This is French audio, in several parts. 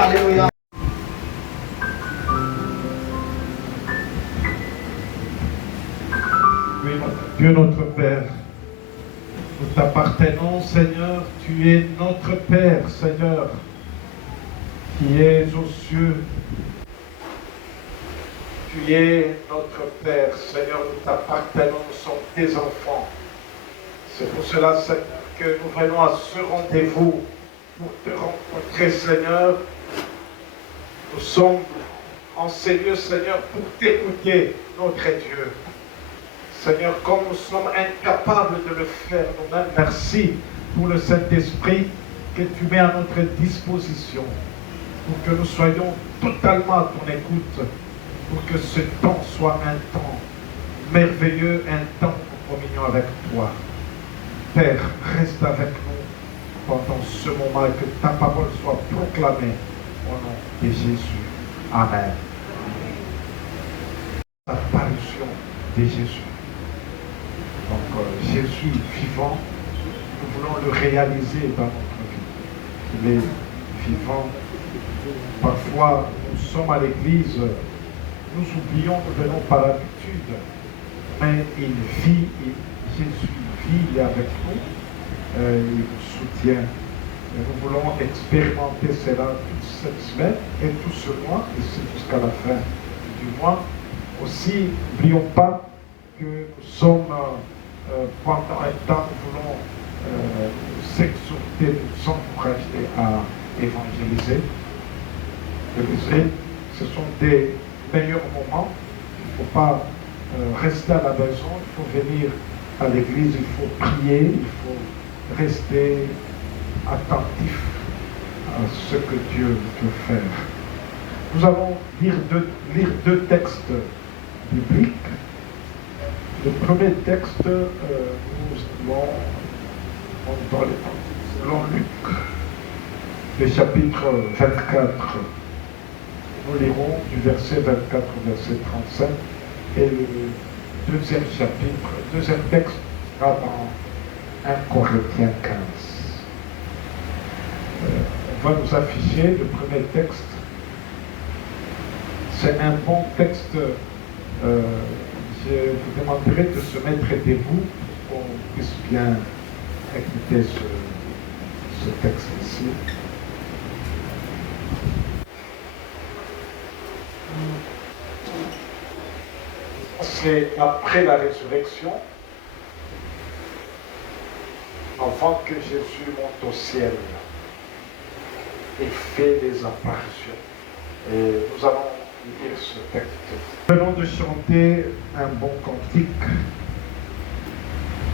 Alléluia. Oui, Dieu notre Père, nous t'appartenons, Seigneur, tu es notre Père, Seigneur, qui es aux cieux. Tu es notre Père, Seigneur, nous t'appartenons, nous sommes tes enfants. C'est pour cela, Seigneur, que nous venons à ce rendez-vous pour te rencontrer, Seigneur. Nous sommes en ces lieux, Seigneur, pour t'écouter, notre Dieu. Seigneur, comme nous sommes incapables de le faire nous-mêmes, merci pour le Saint-Esprit que tu mets à notre disposition, pour que nous soyons totalement à ton écoute, pour que ce temps soit un temps merveilleux, un temps de communion avec toi. Père, reste avec nous pendant ce moment et que ta parole soit proclamée au nom de Jésus. Amen. L'apparition de Jésus. Donc Jésus vivant, nous voulons le réaliser dans notre vie. Il est vivant. Parfois, nous sommes à l'église, nous oublions, nous venons par habitude, mais il vit, Jésus vit, il est avec nous, il nous soutient. Et nous voulons expérimenter cela toute cette semaine et tout ce mois, ici jusqu'à la fin du mois. Aussi, n'oublions pas que nous sommes, pendant un temps, nous voulons s'exhorter, nous encourager à évangéliser. Ce sont des meilleurs moments. Il ne faut pas rester à la maison, il faut venir à l'église, il faut prier, il faut rester attentif à ce que Dieu veut faire. Nous allons lire deux textes bibliques. Le premier texte, nous allons selon Luc, le chapitre 24. Nous lirons du verset 24 au verset 35 et le deuxième texte sera dans 1 Corinthiens 15. On va nous afficher le premier texte. C'est un bon texte. Je vous demanderai de se mettre debout pour qu'on puisse bien écouter ce texte ici. C'est après la résurrection. avant que Jésus monte au ciel et fait des apparitions. Et nous allons lire ce texte. Nous venons de chanter un bon cantique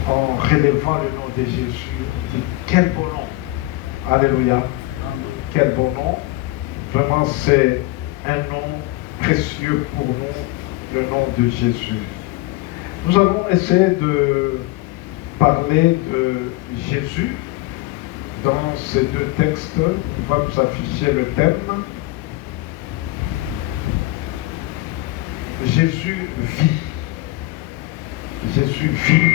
en relevant le nom de Jésus. On dit quel beau nom. Alléluia. Amen. Quel beau nom. Vraiment, c'est un nom précieux pour nous, le nom de Jésus. Nous allons essayer de parler de Jésus dans ces deux textes. On va nous afficher le thème. Jésus vit. Jésus vit.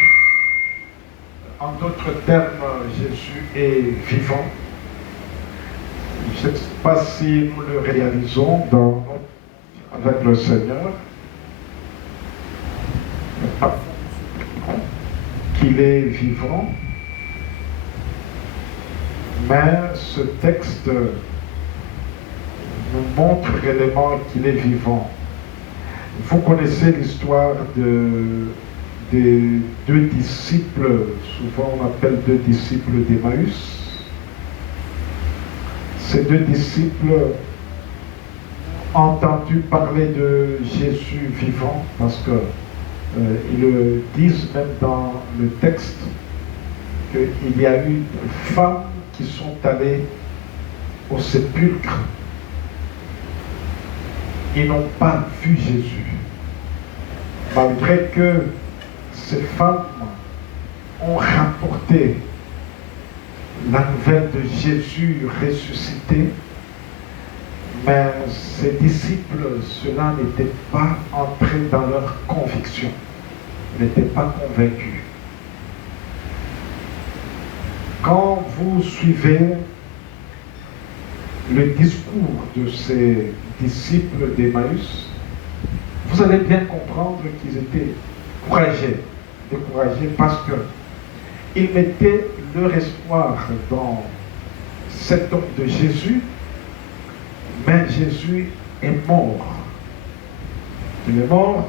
En d'autres termes, Jésus est vivant. Je ne sais pas si nous le réalisons avec le Seigneur. Qu'il est vivant. Mais ce texte nous montre réellement qu'il est vivant. Vous connaissez l'histoire des deux disciples, souvent on appelle deux disciples d'Emmaüs. Ces deux disciples ont entendu parler de Jésus vivant parce qu'ils le disent même dans le texte qu'il y a eu des femmes qui sont allées au sépulcre. Ils n'ont pas vu Jésus. Malgré que ces femmes ont rapporté la nouvelle de Jésus ressuscité, mais ces disciples, cela n'était pas entré dans leur conviction, n'étaient pas convaincus. Quand vous suivez le discours de ces disciples d'Emmaüs, vous allez bien comprendre qu'ils étaient découragés parce qu'ils mettaient leur espoir dans cet homme de Jésus, mais Jésus est mort. Il est mort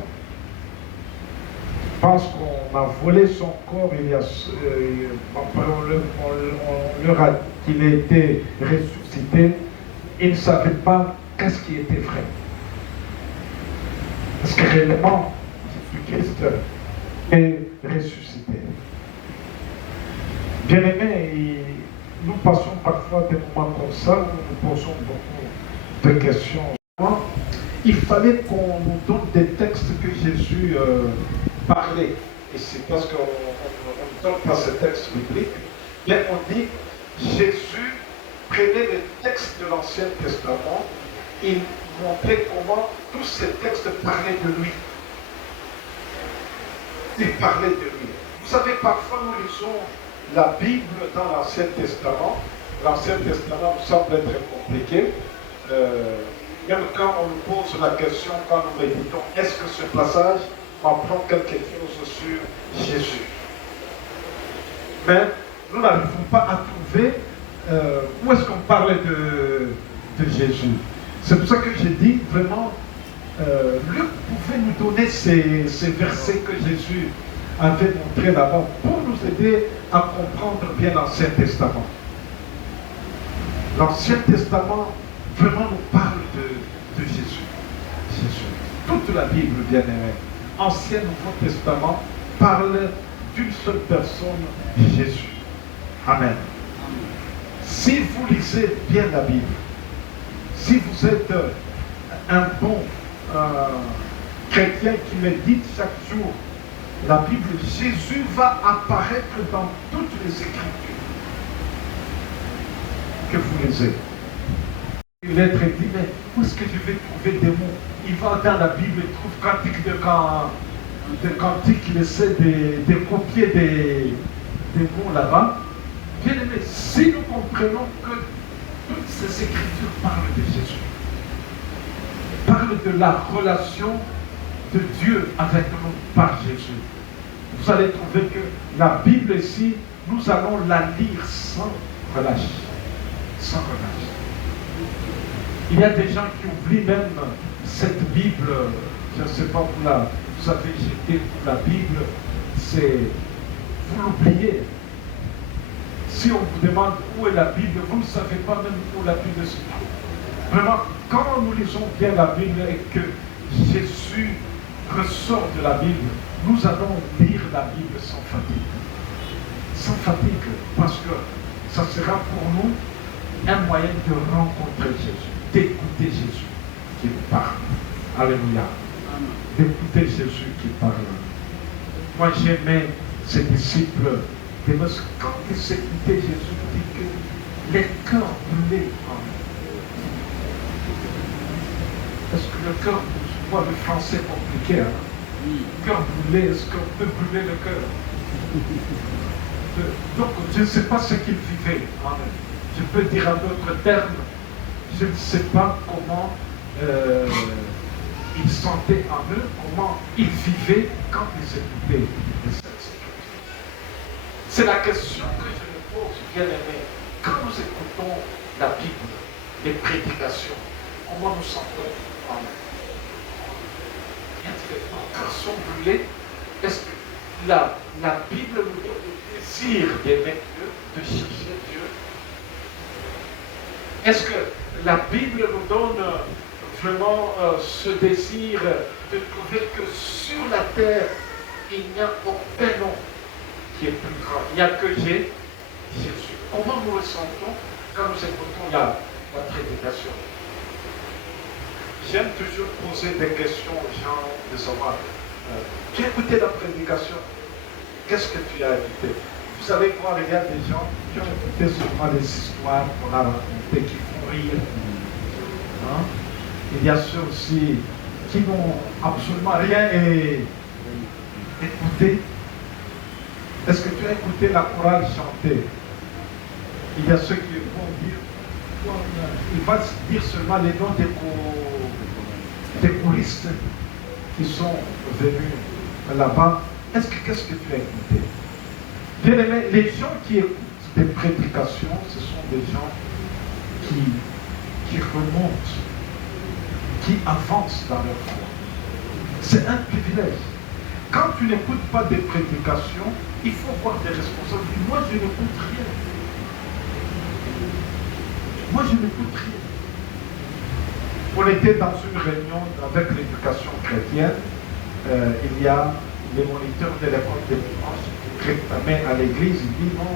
parce qu'on a volé son corps, on leur a dit qu'il a été ressuscité. Ils ne savaient pas qu'est-ce qui était vrai. Est-ce que réellement Jésus-Christ est ressuscité? Bien-aimés, nous passons parfois des moments comme ça, où nous posons beaucoup de questions. Il fallait qu'on nous donne des textes que Jésus parlait. Et c'est parce qu'on ne donne pas ces textes bibliques, mais on dit Jésus prenait les textes de l'Ancien Testament, il montrait comment tous ces textes parlaient de lui. Ils parlaient de lui. Vous savez, parfois nous lisons la Bible dans l'Ancien Testament. L'Ancien Testament nous semble être compliqué. Même quand on nous pose la question, quand nous méditons, est-ce que ce passage apprend quelque chose sur Jésus? Mais nous n'arrivons pas à trouver où est-ce qu'on parle de Jésus. C'est pour ça que j'ai dit vraiment, Luc pouvait nous donner ces versets que Jésus avait montrés là-bas pour nous aider à comprendre bien l'Ancien Testament. L'Ancien Testament vraiment nous parle de Jésus. Toute la Bible, bien aimée, Ancien et Nouveau Testament, parle d'une seule personne, Jésus. Amen. Si vous lisez bien la Bible, si vous êtes un bon chrétien qui médite chaque jour la Bible, Jésus va apparaître dans toutes les Écritures que vous lisez. L'être dit, mais où est-ce que je vais trouver des mots? Il va dans la Bible et trouve cantique, il essaie de copier des mots là-bas. Bien aimé, si nous comprenons que toutes ces Écritures parlent de Jésus, parlent de la relation de Dieu avec nous par Jésus, vous allez trouver que la Bible ici, nous allons la lire sans relâche. Sans relâche. Il y a des gens qui oublient même cette Bible, je ne sais pas, vous avez jeté la Bible, vous l'oubliez. Si on vous demande où est la Bible, vous ne savez pas même où la Bible se trouve. Vraiment, quand nous lisons bien la Bible et que Jésus ressort de la Bible, nous allons lire la Bible sans fatigue. Sans fatigue, parce que ça sera pour nous un moyen de rencontrer Jésus, d'écouter Jésus qui parle. Alléluia. D'écouter Jésus qui parle. Moi, j'aimais ces disciples. Parce que quand ils écoutaient Jésus, il dit que les cœurs brûlaient en eux. Est-ce que le cœur, moi le français est compliqué, hein? Le cœur brûlé, est-ce qu'on peut brûler le cœur? Donc, je ne sais pas ce qu'ils vivaient en eux. Je peux dire en d'autres termes, je ne sais pas comment ils sentaient en eux, comment ils vivaient quand ils écoutaient les Saintes Écritures. C'est la question que je me pose, bien aimé. Quand nous écoutons la Bible, les prédications, comment nous sentons en nous? Est-ce que nos cœurs sont brûlés? Est-ce que la Bible nous donne le désir d'aimer Dieu, de chercher Dieu? Est-ce que la Bible nous donne vraiment ce désir de trouver que sur la terre, il n'y a aucun nom qui est plus grand? Il n'y a que Jésus. Comment nous le sentons quand nous écoutons la prédication? J'aime toujours poser des questions aux gens de savoir, tu as écouté la prédication? Qu'est-ce que tu as écouté? Vous savez quoi, il y a des gens qui ont écouté seulement les histoires qu'on a racontées, qui font rire. Hein? Il y a ceux aussi qui n'ont absolument rien écouté. Est-ce que tu as écouté la chorale chanter? Il y a ceux qui vont dire, il va dire seulement les noms des choristes qui sont venus là-bas. Qu'est-ce que tu as écouté? Bien aimé, les gens qui écoutent des prédications, ce sont des gens qui remontent, qui avancent dans leur foi. C'est un privilège. Quand tu n'écoutes pas des prédications, il faut voir des responsables. Moi, je n'écoute rien. Moi, je n'écoute rien. On était dans une réunion avec l'éducation chrétienne. Il y a les moniteurs de l'école de dimanche qui réclamaient à l'église. Ils disent non,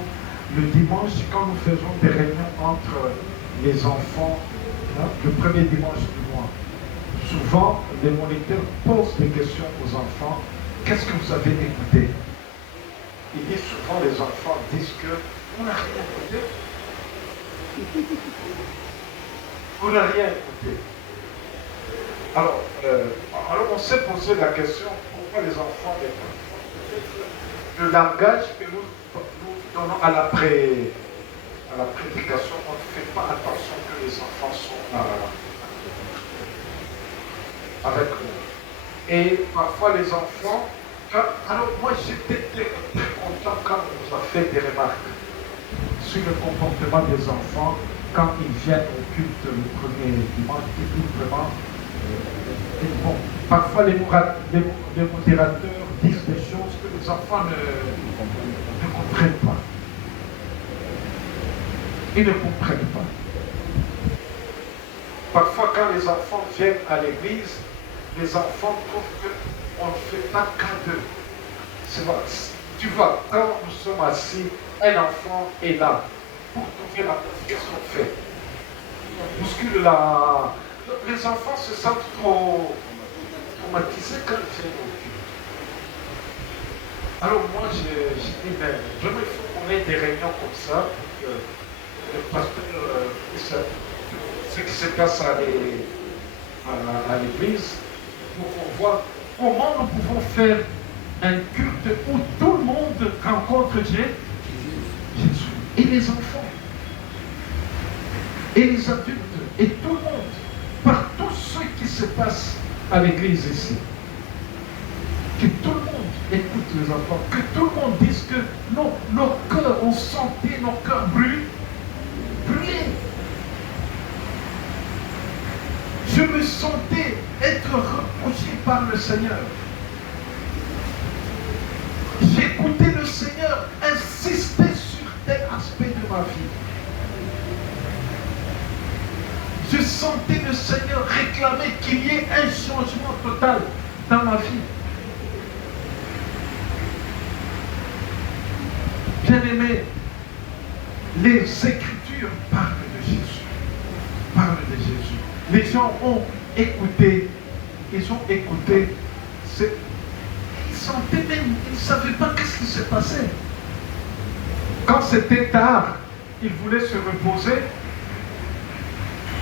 le dimanche, quand nous faisons des réunions entre les enfants, hein, le premier dimanche du mois, souvent les moniteurs posent des questions aux enfants. Qu'est-ce que vous avez écouté? Ils disent souvent, les enfants disent que on n'a rien écouté. On n'a rien écouté. Alors on s'est posé la question, pourquoi les enfants n'écoutent pas? Le langage que nous donnons à la prédication, on ne fait pas attention que les enfants sont avec nous. Et parfois les enfants, alors moi j'étais très content quand on nous a fait des remarques sur le comportement des enfants quand ils viennent au culte le premier dimanche. Ils disent vraiment, bon, parfois les modérateurs disent des choses que les enfants ne comprennent pas. Ils ne comprennent pas. Parfois quand les enfants viennent à l'église, les enfants trouvent qu'on ne fait pas qu'à deux. Tu vois, quand nous sommes assis, un enfant est là. Pour trouver la place, qu'est-ce qu'on fait? On bouscule la... Les enfants se sentent trop traumatisés quand ils viennent au culte. Alors moi, je dis, mais vraiment, il faut qu'on ait des réunions comme ça, pour que le pasteur, ce qui se passe à l'église, pour voir comment nous pouvons faire un culte où tout le monde rencontre Jésus. Et les enfants, et les adultes, et tout le monde, par tout ce qui se passe à l'église ici. Que tout le monde écoute les enfants, que tout le monde dise que non, nos cœurs ont senti, nos cœurs brûlés. Je me sentais être reproché par le Seigneur. J'écoutais le Seigneur insister sur tel aspect de ma vie. Je sentais le Seigneur réclamer qu'il y ait un changement total dans ma vie. Bien-aimés, les Écritures parlent de Jésus. Parlent de Jésus. Les gens ont écouté. Ils ont écouté. Ils sentaient même, ils ne savaient pas qu'est-ce qui s'est passé. Quand c'était tard, ils voulaient se reposer.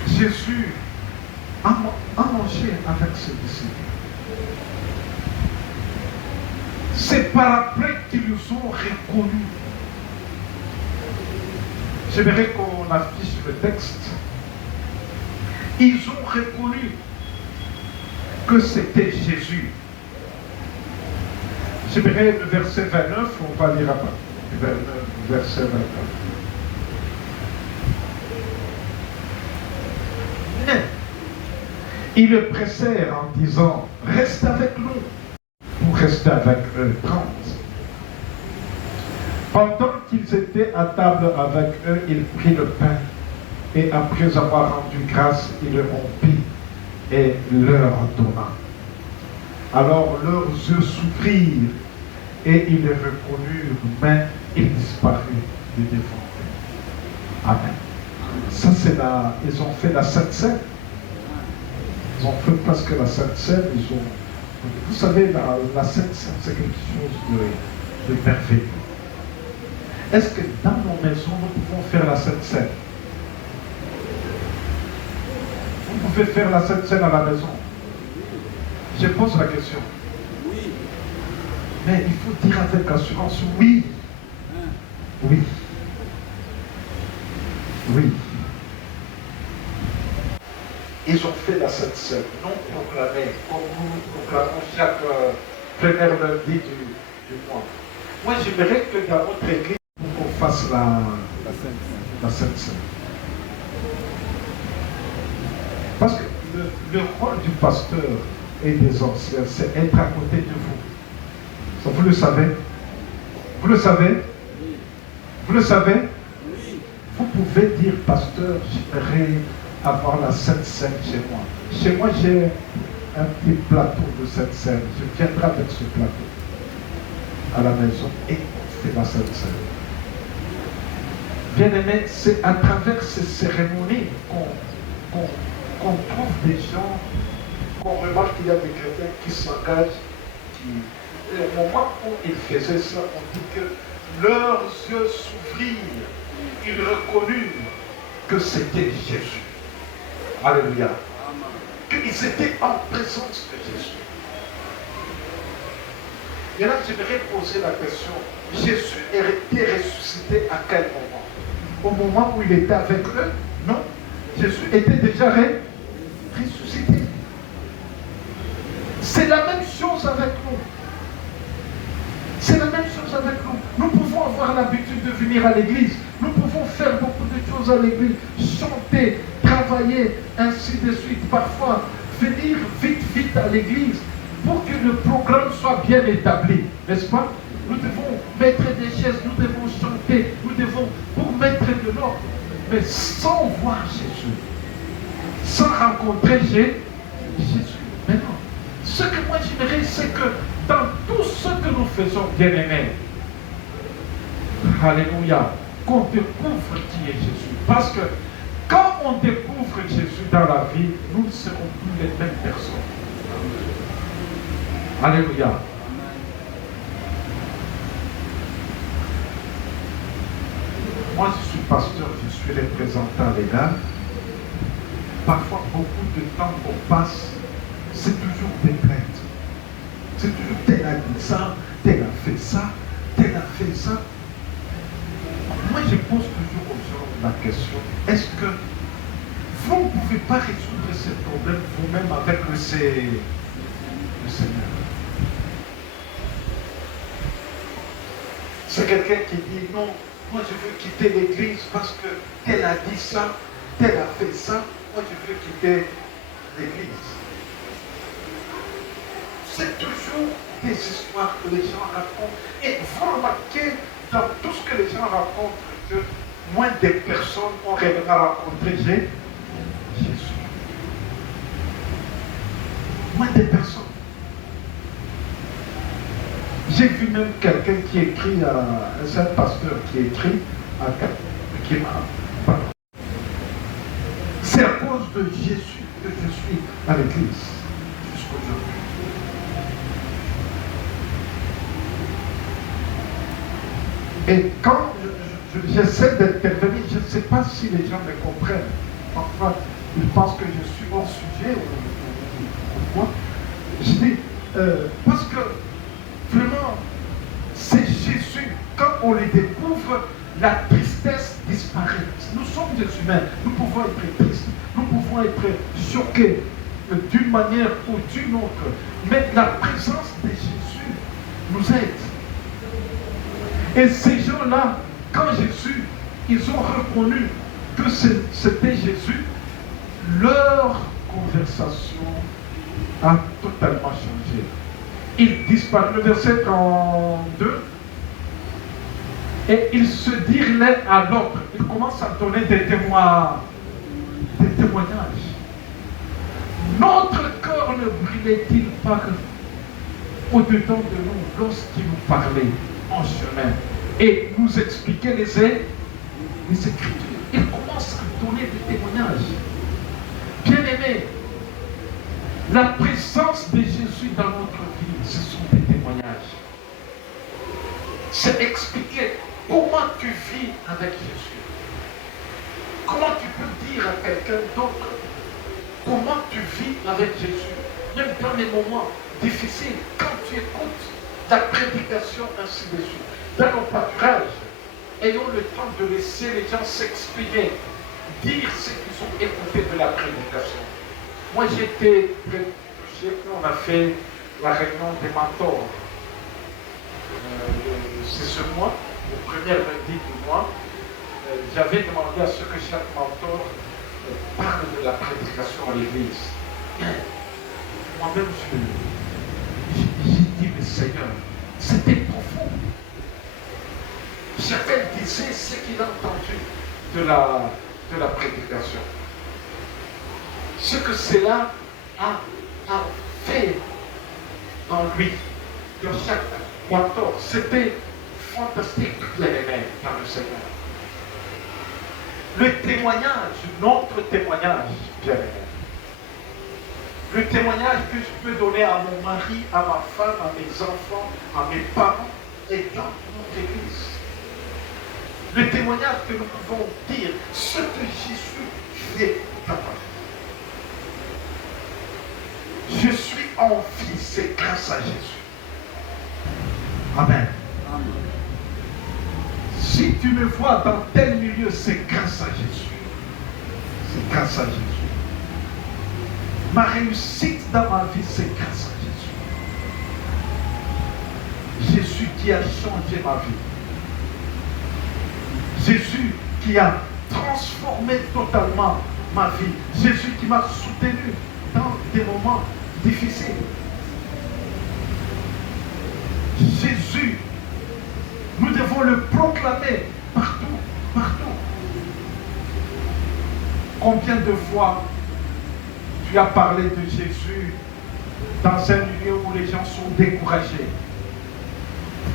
Jésus a mangé avec ses disciples. C'est par après qu'ils ont reconnus. J'aimerais qu'on affiche le texte. Ils ont reconnu que c'était Jésus. J'aimerais le verset 29, on va lire après. Verset 29. Mais ils le pressèrent en disant, reste avec nous, pour rester avec eux 30. Pendant qu'ils étaient à table avec eux, il prit le pain et après avoir rendu grâce, il le rompit et leur donna. Alors leurs yeux s'ouvrirent et ils le reconnurent, mais il disparut de devant eux. Amen. Ça c'est ils ont fait la Sainte Seine. Ils ont fait presque la Sainte Seine. Vous savez, la Sainte Seine, c'est quelque chose de merveilleux. Est-ce que dans nos maisons, nous pouvons faire la Sainte Seine? Vous pouvez faire la Sainte Seine à la maison? Je pose la question. Oui. Mais il faut dire avec assurance oui. Oui. Oui. Ils ont fait la Sainte Seine, non proclamée, comme nous proclamons chaque premier lundi du mois. Moi, j'aimerais que dans notre église, qu'on fasse la Sainte Seine. Parce que le rôle du pasteur et des anciens, c'est être à côté de vous. Ça, vous le savez? Vous le savez? Vous le savez? Vous pouvez dire, pasteur, j'aimerais avoir la Sainte Seine chez moi. Chez moi, j'ai un petit plateau de Sainte Seine. Je viendrai avec ce plateau à la maison et on fait la Sainte Seine. Bien aimé, c'est à travers ces cérémonies qu'on trouve des gens, qu'on remarque qu'il y a des chrétiens qui s'engagent, au moment où ils faisaient ça, on dit que leurs yeux s'ouvrirent, ils reconnurent que c'était Jésus. Alléluia. Qu'ils étaient en présence de Jésus. Et là, j'aimerais poser la question, Jésus était ressuscité à quel moment? Au moment où il était avec eux? Non. Jésus était déjà ressuscité. C'est la même chose avec nous. C'est la même chose avec nous. Nous pouvons avoir l'habitude de venir à l'église. Nous pouvons faire beaucoup de choses à l'église. Chanter, travailler, ainsi de suite. Parfois, venir vite à l'église pour que le programme soit bien établi. N'est-ce pas? Nous devons mettre des chaises, nous devons chanter, nous devons pour mettre de l'ordre. Mais sans voir Jésus, sans rencontrer Jésus. Maintenant, ce que moi j'aimerais, c'est que dans tout ce que nous faisons, bien-aimés, alléluia, qu'on découvre qui est Jésus. Parce que quand on découvre Jésus dans la vie, nous ne serons plus les mêmes personnes. Alléluia. Moi, je suis pasteur, je suis représentant légal. Parfois, beaucoup de temps qu'on passe, c'est toujours des plaintes. C'est toujours tel a dit ça, tel a fait ça, tel a fait ça. Moi, je pose toujours aux gens la question, est-ce que vous ne pouvez pas résoudre ces problèmes vous-même avec le Seigneur? C'est quelqu'un qui dit non, moi je veux quitter l'église parce que tel a dit ça, tel a fait ça, moi je veux quitter l'église. C'est toujours des histoires que les gens racontent. Et vous remarquez dans tout ce que les gens racontent que moins de personnes ont réellement rencontré Jésus. Moins de personnes. J'ai vu même quelqu'un qui écrit, un seul pasteur qui écrit, qui m'a. C'est à cause de Jésus que je suis à l'église jusqu'aujourd'hui. Et quand j'essaie d'intervenir, je ne sais pas si les gens me comprennent. Parfois, ils pensent que je suis hors sujet ou quoi. Je dis, parce que vraiment, c'est Jésus. Quand on les découvre, la tristesse disparaît. Nous sommes des humains. Nous pouvons être tristes. Nous pouvons être choqués d'une manière ou d'une autre. Mais la présence de Jésus nous aide. Et ces gens-là, quand Jésus, ils ont reconnu que c'était Jésus, leur conversation a totalement changé. Ils disparurent, le verset 32, et ils se dirent l'un à l'autre. Ils commencent à donner des témoignages. Notre cœur ne brûlait-il pas au-dedans de nous lorsqu'il nous parlait en chemin et nous expliquait les Écritures? Ils commencent à donner des témoignages. Bien-aimés, la présence de Jésus dans notre vie, ce sont des témoignages. C'est expliquer comment tu vis avec Jésus. Comment tu peux dire à quelqu'un d'autre comment tu vis avec Jésus. Même dans les moments difficiles, quand tu écoutes la prédication, ainsi de suite. Dans nos pâturages, ayons le temps de laisser les gens s'exprimer, dire ce qu'ils ont écouté de la prédication. Moi, j'étais très touché quand on a fait la réunion des mentors. C'est ce mois, le premier lundi du mois, j'avais demandé à ce que chaque mentor parle de la prédication à l'église. Moi-même, j'ai dit, mais Seigneur, c'était profond. Chacun disait ce qu'il a entendu de la prédication. Ce que cela a fait en lui, dans chaque mentor, c'était fantastique, les mêmes dans le Seigneur. Le témoignage, notre témoignage, bien-aimé. Le témoignage que je peux donner à mon mari, à ma femme, à mes enfants, à mes parents, et dans notre église. Le témoignage que nous pouvons dire, ce que Jésus fait dans ma vie. Je suis en vie, c'est grâce à Jésus. Amen. Amen. Si tu me vois dans tel milieu, c'est grâce à Jésus. C'est grâce à Jésus. Ma réussite dans ma vie, c'est grâce à Jésus. Jésus qui a changé ma vie. Jésus qui a transformé totalement ma vie. Jésus qui m'a soutenu dans des moments difficiles. Jésus, nous devons le proclamer partout, partout. Combien de fois tu as parlé de Jésus dans un milieu où les gens sont découragés?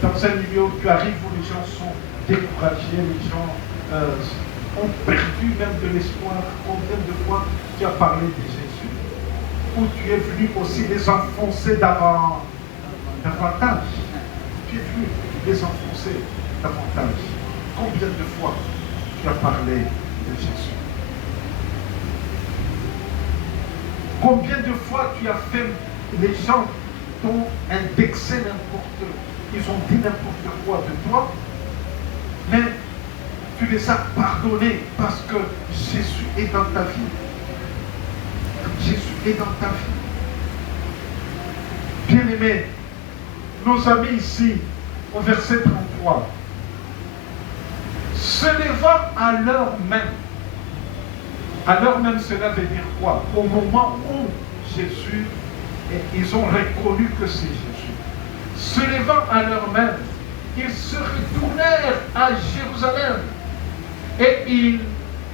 Dans un milieu où tu arrives où les gens sont découragés, les gens ont perdu même de l'espoir. Combien de fois tu as parlé de Jésus? Où tu es venu aussi les enfoncer davantage. Tu es venu les enfoncer davantage. Combien de fois tu as parlé de Jésus? Combien de fois tu as fait, les gens t'ont indexé n'importe, ils ont dit n'importe quoi de toi, mais tu les as pardonnés parce que Jésus est dans ta vie. Jésus est dans ta vie. Bien-aimés, nos amis ici, au verset 33, se levant à l'heure même. À l'heure même, cela veut dire quoi? Au moment où Jésus, et ils ont reconnu que c'est Jésus. Se levant à l'heure même, ils se retournèrent à Jérusalem. Et ils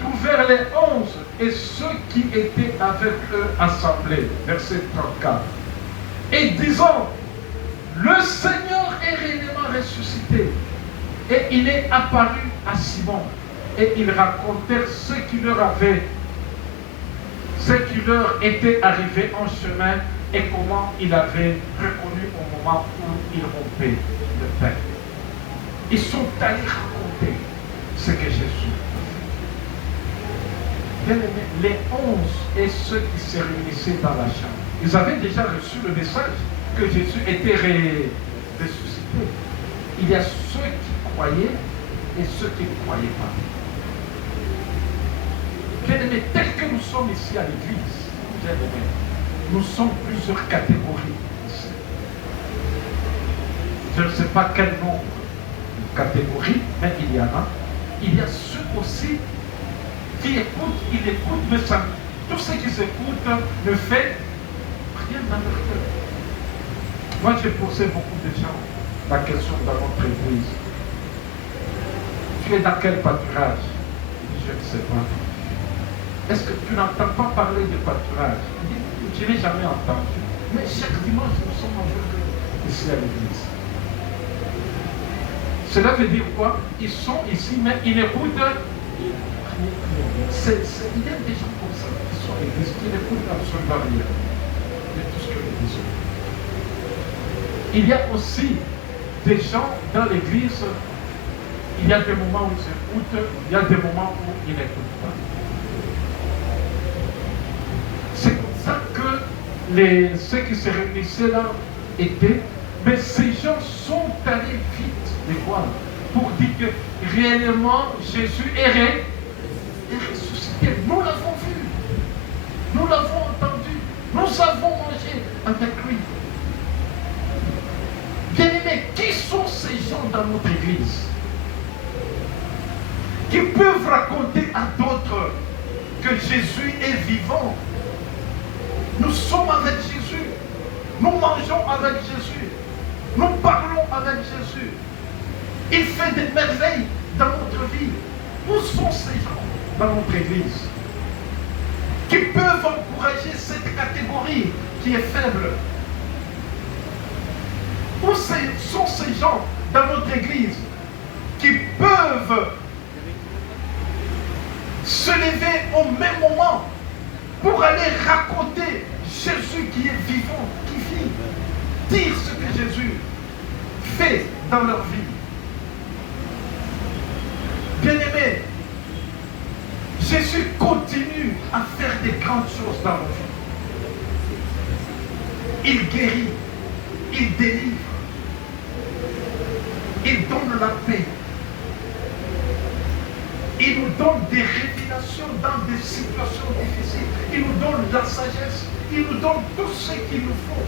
trouvèrent les 11 et ceux qui étaient avec eux assemblés. Verset 34. Et disant, le Seigneur est réellement ressuscité. Et il est apparu à Simon. Et ils racontèrent ce qui leur était arrivé en chemin et comment il avait reconnu au moment où il rompait le pain. Ils sont allés raconter ce que Jésus a fait. Bien aimé, les 11 et ceux qui se réunissaient dans la chambre, ils avaient déjà reçu le message que Jésus était ressuscité. Il y a ceux qui croyaient et ceux qui ne croyaient pas. Bien aimé, tel que nous sommes ici à l'église, bien aimé, nous sommes plusieurs catégories ici. Je ne sais pas quel nombre de catégories, mais il y en a. Il y a ceux aussi qui écoutent, ils écoutent, mais ça, tous ceux qui s'écoutent ne font rien dans leur cœur. Moi, j'ai posé beaucoup de gens la question dans notre église. Tu es dans quel pâturage? Je ne sais pas. Est-ce que tu n'entends pas parler de pâturage? Je n'ai jamais entendu. Mais chaque dimanche, nous sommes en journée ici à l'église. Cela veut dire quoi? Ils sont ici, mais ils n'écoutent rien. Il y a des gens comme ça qui sont à l'église, qui n'écoutent absolument rien de tout ce que nous disons. Il y a aussi des gens dans l'église, il y a des moments où ils écoutent, il y a des moments où ils n'écoutent pas. C'est comme ça que ceux qui se réunissaient là étaient, mais ces gens sont allés vite les voir pour dire que réellement Jésus est ressuscité. Nous l'avons vu, nous l'avons entendu, nous avons mangé avec lui. Bien-aimés, qui sont ces gens dans notre église qui peuvent raconter à d'autres que Jésus est vivant? Nous sommes avec Jésus, nous mangeons avec Jésus, nous parlons avec Jésus. Il fait des merveilles dans notre vie. Où sont ces gens dans notre église qui peuvent encourager cette catégorie qui est faible? Où sont ces gens dans notre église qui peuvent se lever au même moment pour aller raconter Jésus qui est vivant, qui vit, dire ce que Jésus fait dans leur vie? Bien-aimés, Jésus continue à faire des grandes choses dans nos vies. Il guérit, il délivre, il donne la paix. Il nous donne des révélations dans des situations difficiles. Il nous donne la sagesse. Il nous donne tout ce qu'il nous faut.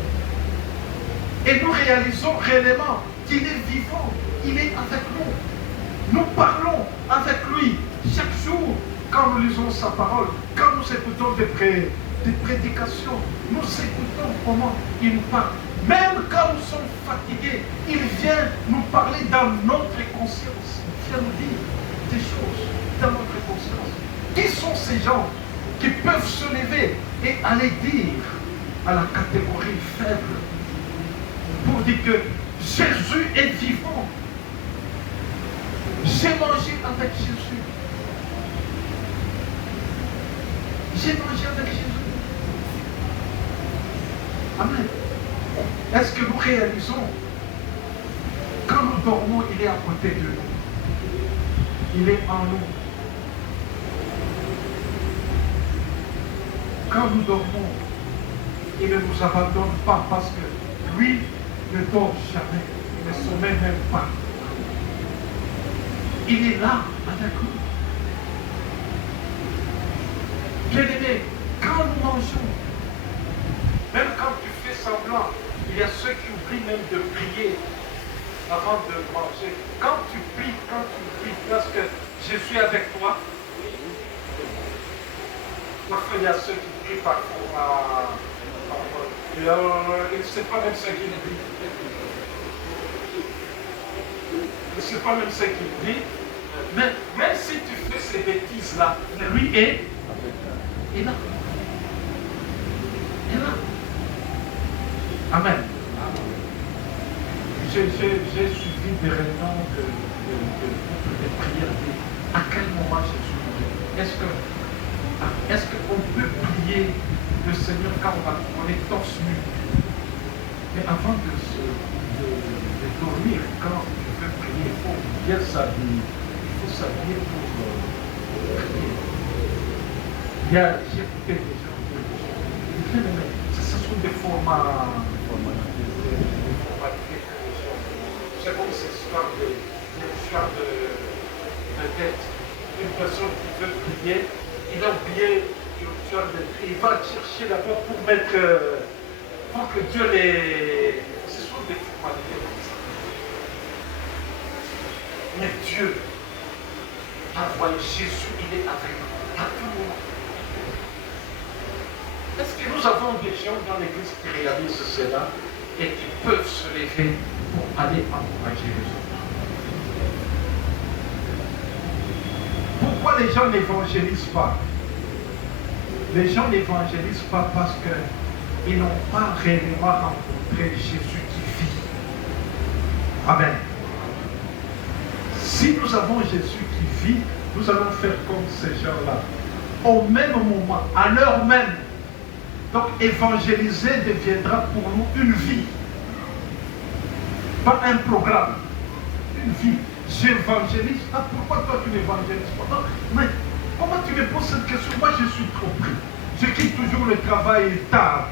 Et nous réalisons réellement qu'il est vivant. Il est avec nous. Nous parlons avec lui chaque jour quand nous lisons sa parole, quand nous écoutons des prédications. Nous écoutons comment il nous parle. Même quand nous sommes fatigués, il vient nous parler dans notre conscience. Il vient nous dire des choses dans notre conscience. Qui sont ces gens qui peuvent se lever et aller dire à la catégorie faible pour dire que Jésus est vivant? J'ai mangé avec Jésus. J'ai mangé avec Jésus. Amen. Est-ce que nous réalisons? Quand nous dormons, il est à côté de nous. Il est en nous. Quand nous dormons, il ne nous abandonne pas parce que lui ne dort jamais. Il ne sommeille même pas. Il est là avec nous. Bien-aimés, quand nous mangeons, même quand tu fais semblant, il y a ceux qui oublient même de prier avant de manger. Quand tu pries, parce que je suis avec toi. Parfois, il y a ceux qui prient parfois. Il ne sait pas même ce qu'il dit. Il ne sait pas même ce qu'il dit. Mais même si tu fais ces bêtises-là, lui est là. Et là. Amen. J'ai suivi des réunions de prières. À quel moment Jésus est-ce qu'on peut prier le Seigneur quand on est torse nu? Mais avant de dormir, quand tu veux prier, il faut bien s'habiller. Il faut s'habiller pour prier. J'ai écouté des gens dire des choses. Ce sont des formats. C'est comme cette histoire de tête. Une personne qui veut prier, il a oublié l'option de prier. Il va chercher là-bas pour mettre, pour que Dieu les... Ce sont des formalités comme ça. Mais Dieu a envoyé Jésus, il est avec nous à tout moment. Est-ce que nous avons des gens dans l'église qui réalisent cela et qui peuvent se lever pour aller encourager les autres? Pourquoi les gens n'évangélisent pas? Les gens n'évangélisent pas parce qu'ils n'ont pas réellement rencontré Jésus qui vit. Amen. Si nous avons Jésus qui vit, nous allons faire comme ces gens-là. Au même moment, à l'heure même. Donc évangéliser deviendra pour nous une vie. Pas un programme. Une vie. J'évangélise. Ah, pourquoi toi tu n'évangélises pas? Non, mais comment tu me poses cette question? Moi je suis trop pris. Je quitte toujours le travail tard.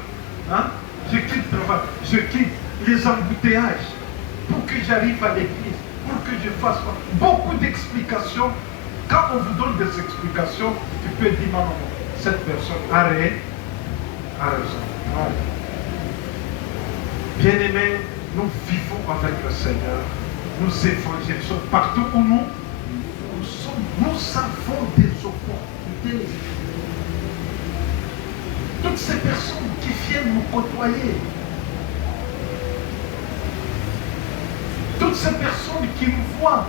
Hein? Je quitte le travail. Je quitte les embouteillages pour que j'arrive à l'église, pour que je fasse beaucoup d'explications. Quand on vous donne des explications, tu peux dire non, cette personne a raison. Non. Bien-aimés, nous vivons avec le Seigneur. Nous évangélisons partout où nous sommes. Nous avons des opportunités. Toutes ces personnes qui viennent nous côtoyer. Toutes ces personnes qui nous voient.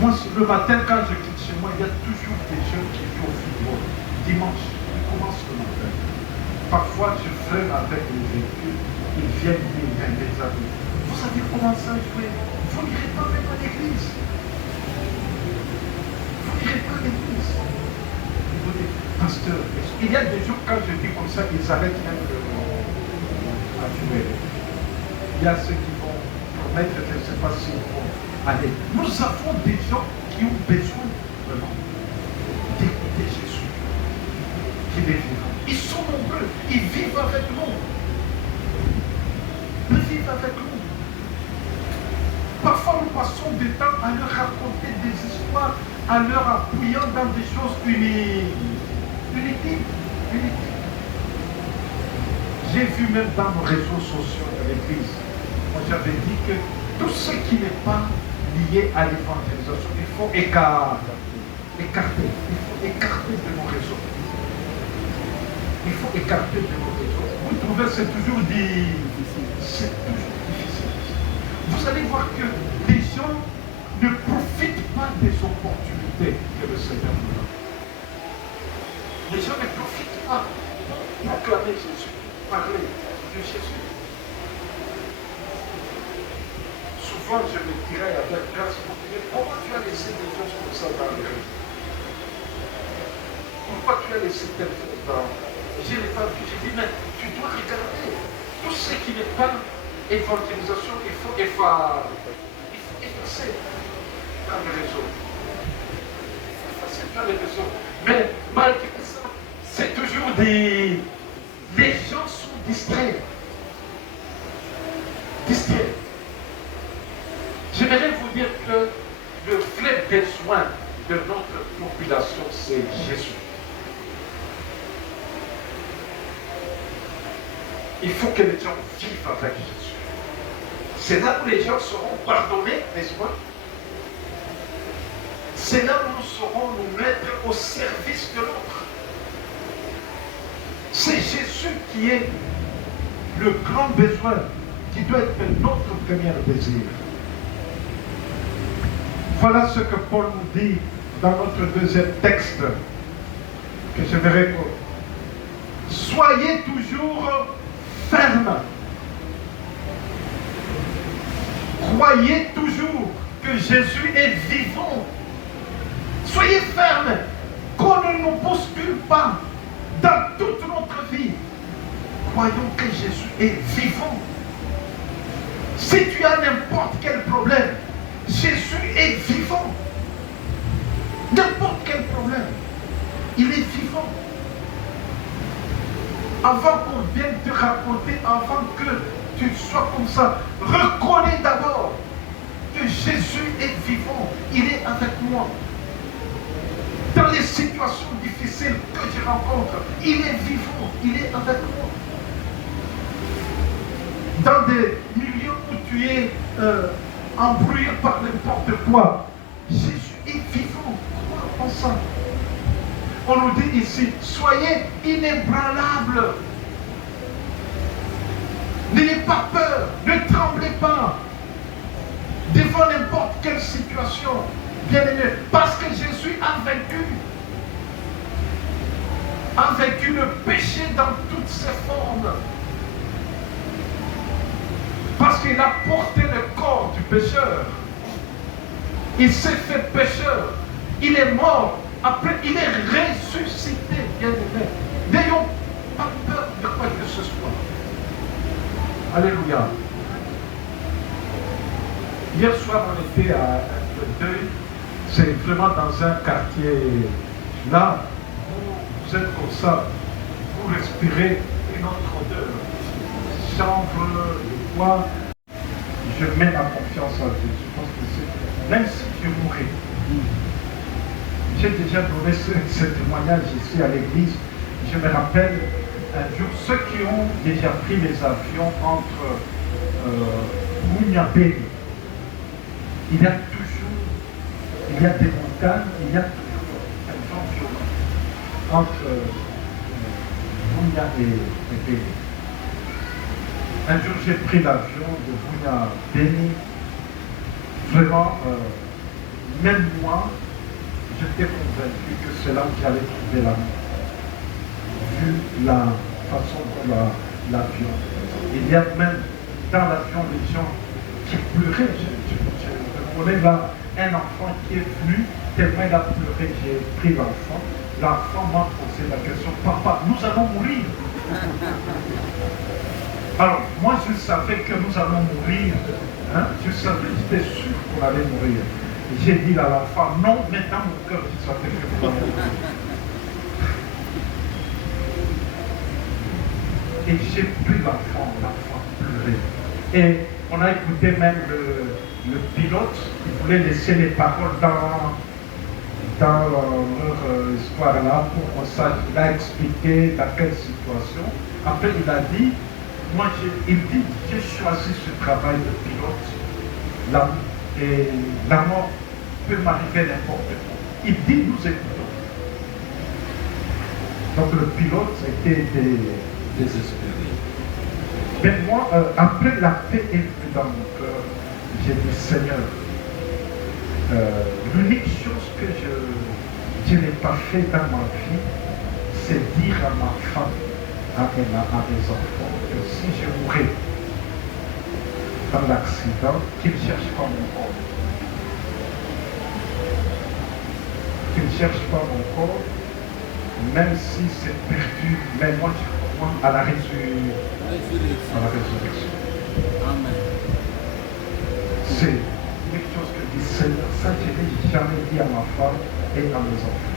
Moi, le matin, quand je quitte chez moi, il y a toujours des jeunes qui jouent au football. Dimanche, ils commencent le matin. Parfois, je freine avec les véhicules. Ils viennent dire, des amis. Vous avez commencé à jouer. Vous n'irez pas même à l'église. Vous n'irez pas à l'église. Pasteur, il y a des jours, quand je dis comme ça, ils arrêtent même à jouer. Il y a ceux qui vont promettre, je ne sais pas s'ils vont aller. Nous avons des gens qui ont besoin vraiment d'écouter Jésus, qui les vivent. Ils sont nombreux, ils vivent avec nous. Ils vivent avec nous. Parfois, nous passons du temps à leur raconter des histoires, à leur appuyant dans des choses inutiles. J'ai vu même dans nos réseaux sociaux de l'Église, moi j'avais dit que tout ce qui n'est pas lié à l'évangélisation, il faut écarter. Il faut écarter de nos réseaux. Il faut écarter de nos réseaux. Vous trouvez, c'est toujours difficile. Vous allez voir que les gens ne profitent pas des opportunités que le Seigneur nous donne. Les gens ne profitent pas pour proclamer Jésus, parler de Jésus. Souvent, je me dirais avec grâce pour Dieu, comment tu as laissé des choses comme ça dans les rues? Pourquoi tu as laissé telle chose dans... Je n'ai pas vu, j'ai dit, mais tu dois regarder. Tout ce qui n'est pas évangélisation, il faut effacer dans les réseaux. Il faut effacer dans les réseaux. Mais malgré ça, c'est toujours des... Les gens sont distraits. J'aimerais vous dire que le vrai besoin de notre population, c'est Jésus. Il faut que les gens vivent avec Jésus. C'est là où les gens seront pardonnés, n'est-ce pas? C'est là où nous saurons nous mettre au service de l'autre. C'est Jésus qui est le grand besoin, qui doit être notre premier désir. Voilà ce que Paul nous dit dans notre deuxième texte que je vais répondre. Soyez toujours fermes. Croyez toujours que Jésus est vivant. Soyez fermes. Qu'on ne nous bouscule pas dans toute notre vie. Croyons que Jésus est vivant. Si tu as n'importe quel problème, Jésus est vivant. N'importe quel problème, il est vivant. Avant qu'on vienne te raconter, avant que tu sois comme ça, reconnais d'abord que Jésus est vivant. Il est avec moi. Dans les situations difficiles que je rencontre, il est vivant, il est avec moi. Dans des milieux où tu es embrouillé par n'importe quoi, Jésus est vivant. Crois en ça. On nous dit ici, soyez inébranlables. N'ayez pas peur, ne tremblez pas devant n'importe quelle situation, bien aimé, parce que Jésus a vaincu le péché dans toutes ses formes. Parce qu'il a porté le corps du pécheur. Il s'est fait pécheur. Il est mort. Après, il est ressuscité, bien aimé. N'ayons pas peur de quoi que ce soit. Alléluia. Hier soir, on était à un deuil. C'est vraiment dans un quartier là où vous êtes comme ça. Vous respirez une autre odeur. Chanvre, de bois. Je mets ma confiance en Dieu. Je pense que c'est. Même si je mourrais. J'ai déjà donné ce témoignage ici à l'église. Je me rappelle un jour, ceux qui ont déjà pris les avions entre Mounia-Beni, il y a des montagnes, il y a toujours un vent violent entre Mounia et Beni. Un jour, j'ai pris l'avion de Mounia-Beni. Vraiment, même moi, j'étais convaincu que c'est là où j'allais trouver l'amour. Vu la façon dont l'avion. Il y a même dans l'avion des gens qui pleuraient. Je connais là un enfant qui est venu, tellement il a pleuré, j'ai pris l'enfant. L'enfant m'a posé la question, papa, nous allons mourir. Alors, moi je savais que nous allons mourir. Hein? Je savais, j'étais sûr qu'on allait mourir. J'ai dit à l'enfant, non, maintenant mon cœur, ça te fait pas. Et j'ai pris l'enfant pleurait. Et on a écouté même le pilote, qui voulait laisser les paroles dans leur histoire là, pour qu'on sache, il a expliqué dans quelle situation. Après il a dit, il dit, j'ai choisi ce travail de pilote, et la mort peut m'arriver n'importe quoi. Il dit, nous écoutons. Donc le pilote était désespéré. Mais moi, après la paix est venue dans mon cœur, j'ai dit, Seigneur, l'unique chose que je n'ai pas fait dans ma vie, c'est dire à ma femme, à mes enfants, que si je mourais dans l'accident, qu'ils ne cherchent pas mon corps. Qu'ils ne cherchent pas mon corps, même si c'est perdu, mais moi je crois à la résurrection. Amen. C'est quelque chose que je dis, Seigneur, ça je n'ai jamais dit à ma femme et à mes enfants.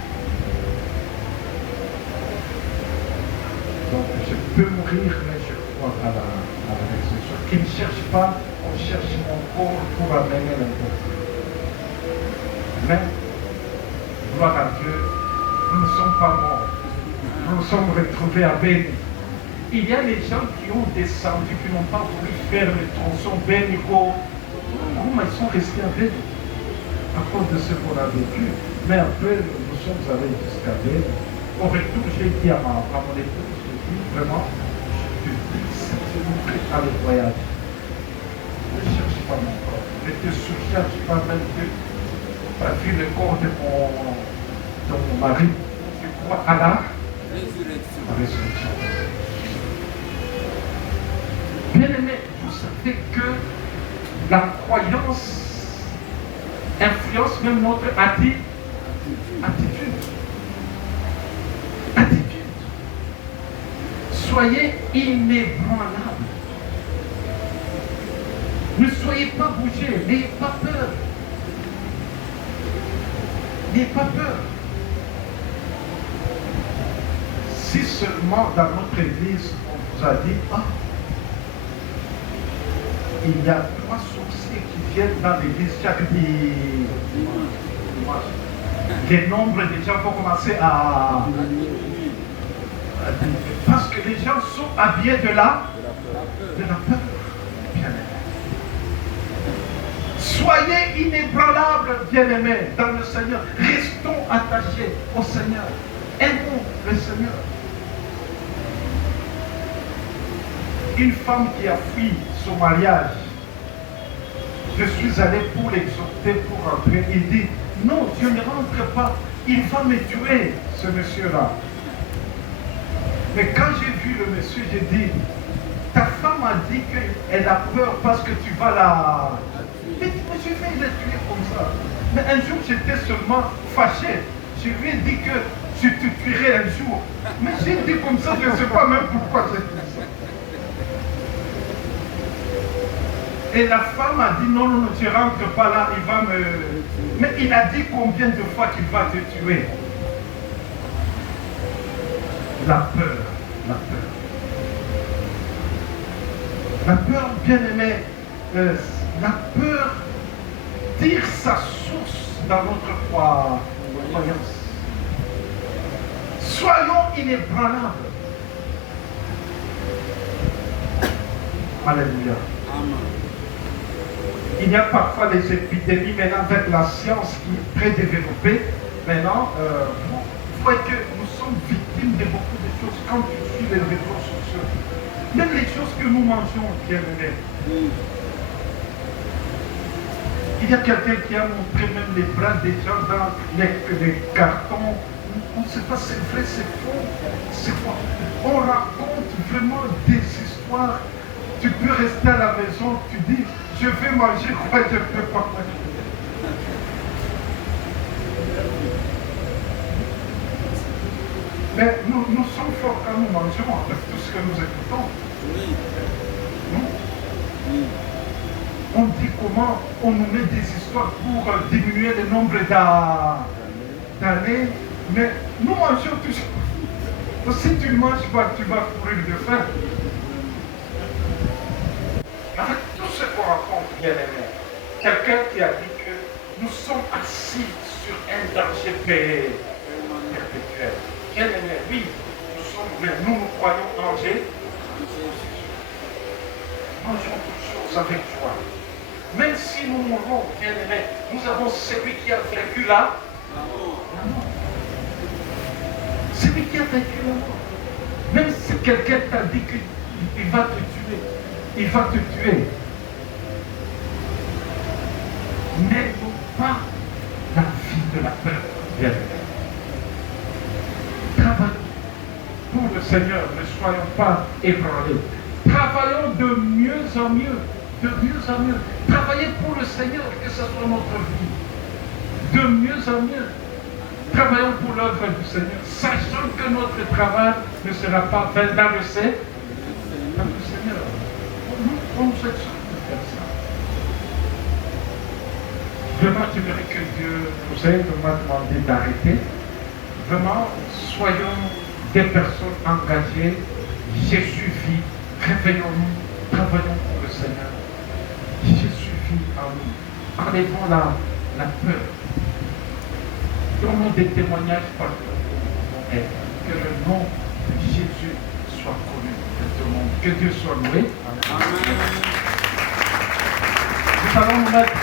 Donc je peux mourir, mais je crois à la résurrection. Qui ne cherche pas, on cherche mon corps pour amener l'important. Mais, gloire à Dieu, nous ne sommes pas morts. Nous nous sommes retrouvés à Beni. Il y a des gens qui ont descendu, qui n'ont pas voulu faire le tronçon Beni-Ko. Comment ils sont restés à Beni à cause de ce qu'on a vécu. Mais après, nous sommes allés jusqu'à Beni. Au retour, j'ai dit à mon épouse, j'ai dit vraiment, je te dis, si tu nous prépares le voyage, ne cherche pas mon corps. Ne te surcharge pas même que Tu as vu le corps de mon mari. Tu crois à la résurrection. Bien aimé, vous savez que la croyance influence même notre attitude. Soyez inébranlables. Ne soyez pas bougés, n'ayez pas peur. N'ayez pas peur. Si seulement dans notre église, on vous a dit, il y a 3 sorciers qui viennent dans l'église chaque dimanche. Les nombres des gens vont commencer à... Parce que les gens sont habillés de la peur. Bien-aimés. Soyez inébranlables, bien-aimés, dans le Seigneur. Restons attachés au Seigneur. Aimons le Seigneur. Une femme qui a fui son mariage, je suis allé pour l'exhorter, pour rentrer. Il dit, non, je ne rentre pas. Il va me tuer, ce monsieur-là. Mais quand j'ai vu le monsieur, j'ai dit, ta femme a dit qu'elle a peur parce que tu vas la... Mais je vais la tuer comme ça. Mais un jour, j'étais seulement fâché. Je lui ai dit que je te tuerai un jour. Mais j'ai dit comme ça, je ne sais pas même pourquoi j'ai dit ça. Et la femme a dit, non, non, tu ne rentres pas là, il va me... Mais il a dit combien de fois qu'il va te tuer. La peur, la peur. La peur, bien aimé, la peur tire sa source dans notre croyance. Soyons inébranlables. Alléluia. Il y a parfois des épidémies maintenant avec la science qui est très développée. Maintenant, vous voyez que nous sommes victimes de beaucoup de choses quand tu suis les réseaux sociaux. Même les choses que nous mangeons, bien aimés. Il y a quelqu'un qui a montré même les bras des gens dans les cartons. On ne sait pas si c'est vrai, c'est faux. C'est faux. On raconte vraiment des histoires. Tu peux rester à la maison, tu dis, je vais manger quoi, je ne peux pas manger. Mais nous sommes forts quand nous mangeons avec tout ce que nous écoutons. On dit comment on nous met des histoires pour diminuer le nombre d'années, mais nous mangeons toujours. Donc, si tu ne manges pas, tu vas courir de faim. Avec tout ce qu'on raconte, bien aimé, quelqu'un qui a dit que nous sommes assis sur un danger perpétuel. Bien aimé, oui, mais nous croyons en Jésus. Mangeons toutes choses avec joie. Même si nous mourons, bien aimé, nous avons celui qui a vaincu la mort. Celui qui a vaincu la mort. Même si quelqu'un t'a dit qu'il va te tuer, il va te tuer. N'aimons pas la vie de la peur, bien aimé. Travaillons pour le Seigneur, ne soyons pas ébranlés. Travaillons de mieux en mieux, de mieux en mieux. Travaillez pour le Seigneur, que ce soit notre vie. De mieux en mieux. Travaillons pour l'œuvre du Seigneur, sachant que notre travail ne sera pas vain dans le Seigneur. On nous exhorte de faire ça. Vraiment, je dirais que Dieu nous aide, on m'a demandé d'arrêter. Vraiment, soyons des personnes engagées. Jésus vit. Réveillons-nous. Travaillons pour le Seigneur. Jésus vit en nous. Enlevons la peur. Donnons des témoignages partout. Et que le nom de Jésus soit connu de tout le monde. Que Dieu soit loué. Amen. Nous allons nous mettre